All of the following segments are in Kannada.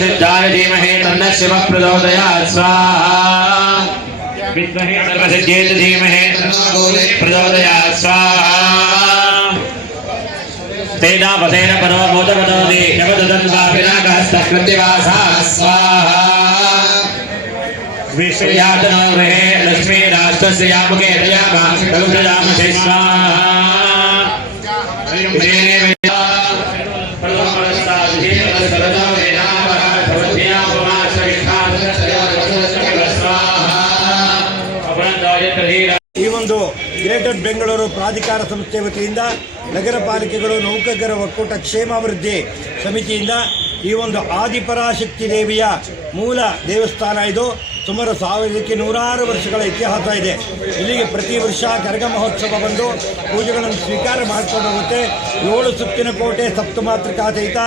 सिद्धाय धीमहि तन्नः शिवः प्रचोदयात् स्वाहा विद्महे सर्वसिद्ध्येति धीमहि प्रचोदयात् स्वाहा तेनापतेन परो मोदपदोदि जगददन्वापिनाकहस्तकृत्तिवासः स्वाहा विश्वयातनो गृहे लक्ष्मी राष्ट्रस्य यामुके दयामा रघुप्रजामसे स्वाहा ಈ ಒಂದು ಗ್ರೇಟರ್ ಬೆಂಗಳೂರು ಪ್ರಾಧಿಕಾರ ಸಂಸ್ಥೆ ವತಿಯಿಂದ ನಗರ ಪಾಲಿಕೆಗಳು ನೌಕರರ ಒಕ್ಕೂಟ ಕ್ಷೇಮಾಭಿವೃದ್ಧಿ ಸಮಿತಿಯಿಂದ ಈ ಒಂದು ಆದಿಪರಾಶಕ್ತಿ ದೇವಿಯ ಮೂಲ ದೇವಸ್ಥಾನ ಇದು. ಸುಮಾರು 100 ವರ್ಷಗಳ ಇತಿಹಾಸ ಇದೆ. ಇಲ್ಲಿಗೆ ಪ್ರತಿ ವರ್ಷ ಕರಗ ಮಹೋತ್ಸವ ಬಂದು ಪೂಜೆಗಳನ್ನು ಸ್ವೀಕಾರ ಮಾಡಿಕೊಂಡು ಹೋಗುತ್ತೆ. 7 ಸುತ್ತಿನ ಕೋಟೆ ಸಪ್ತಮಾತೃಕಾ ಸಹಿತ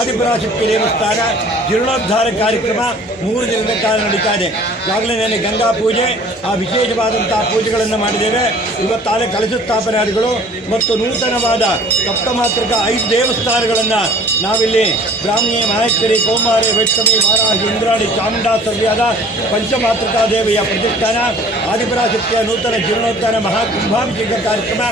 ಆದಿಪರಾಶಕ್ತಿ ದೇವಸ್ಥಾನ ಜೀರ್ಣೋದ್ಧಾರ ಕಾರ್ಯಕ್ರಮ 3 ದಿನದ ಕಾಲ ನಡೀತಾ ಇದೆ. ಈಗಾಗಲೇ ನೆನೆ ಗಂಗಾ ಪೂಜೆ, ಆ ವಿಶೇಷವಾದಂಥ ಪೂಜೆಗಳನ್ನು ಮಾಡಿದ್ದೇವೆ. ಇವತ್ತಾಲೆ ಕಲಶ ಸ್ಥಾಪನಾದಿಗಳು ಮತ್ತು ನೂತನವಾದ ಸಪ್ತಮಾತೃಕಾ 5 ದೇವಸ್ಥಾನಗಳನ್ನು ನಾವಿಲ್ಲಿ ಬ್ರಾಹ್ಮಿ, ಮಹೇಶ್ವರಿ, ಕೌಮಾರಿ, ವೈಷ್ಣವಿ, ವಾರಾಹಿ, ಇಂದ್ರಾಣಿ, ಚಾಮುಂಡಾ ಸವ್ಯಾದ ಪಂಚಮಾತೃಕಾ ದೇವಿಯ ಪ್ರತಿಷ್ಠಾನ, ಆದಿಪರಾಶಕ್ತಿಯ ನೂತನ ಜೀರ್ಣೋದ್ಧಾರ ಮಹಾಕುಂಭಾಭಿಷೇಕ ಕಾರ್ಯಕ್ರಮ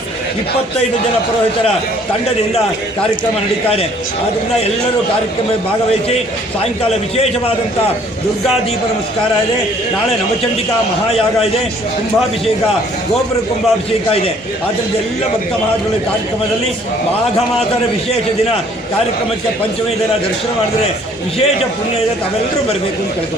25 ಜನ ಪುರೋಹಿತರ ತಂಡದಿಂದ ಕಾರ್ಯಕ್ರಮ ನಡೀತಾ ಇದೆ. ಆದ್ದರಿಂದ ಎಲ್ಲರೂ ಕಾರ್ಯಕ್ರಮದಲ್ಲಿ ಭಾಗವಹಿಸಿ ಸಾಯಂಕಾಲ ವಿಶೇಷವಾದಂಥ ದುರ್ಗಾ ದೀಪ ನಮಸ್ಕಾರ ಇದೆ. ನಾಳೆ ನವಚಂಡಿಕಾ ಮಹಾಯಾಗ ಇದೆ, ಕುಂಭಾಭಿಷೇಕ, ಗೋಪುರ ಕುಂಭಾಭಿಷೇಕ ಇದೆ. ಆದ್ದರಿಂದ ಎಲ್ಲ ಭಕ್ತ ಮಹಾಜಗಳ ಕಾರ್ಯಕ್ರಮದಲ್ಲಿ ಮಾಘ ಮಾಸದ ವಿಶೇಷ ದಿನ ಕಾರ್ಯಕ್ರಮಕ್ಕೆ ಪಂಚಮಿ ದಿನ ದರ್ಶನ ಮಾಡಿದರೆ ವಿಶೇಷ ಪುಣ್ಯ ಇದೆ. ತಾವೆಲ್ಲರೂ ಬರಬೇಕು ಅಂತ ಕೇಳ್ತಾರೆ.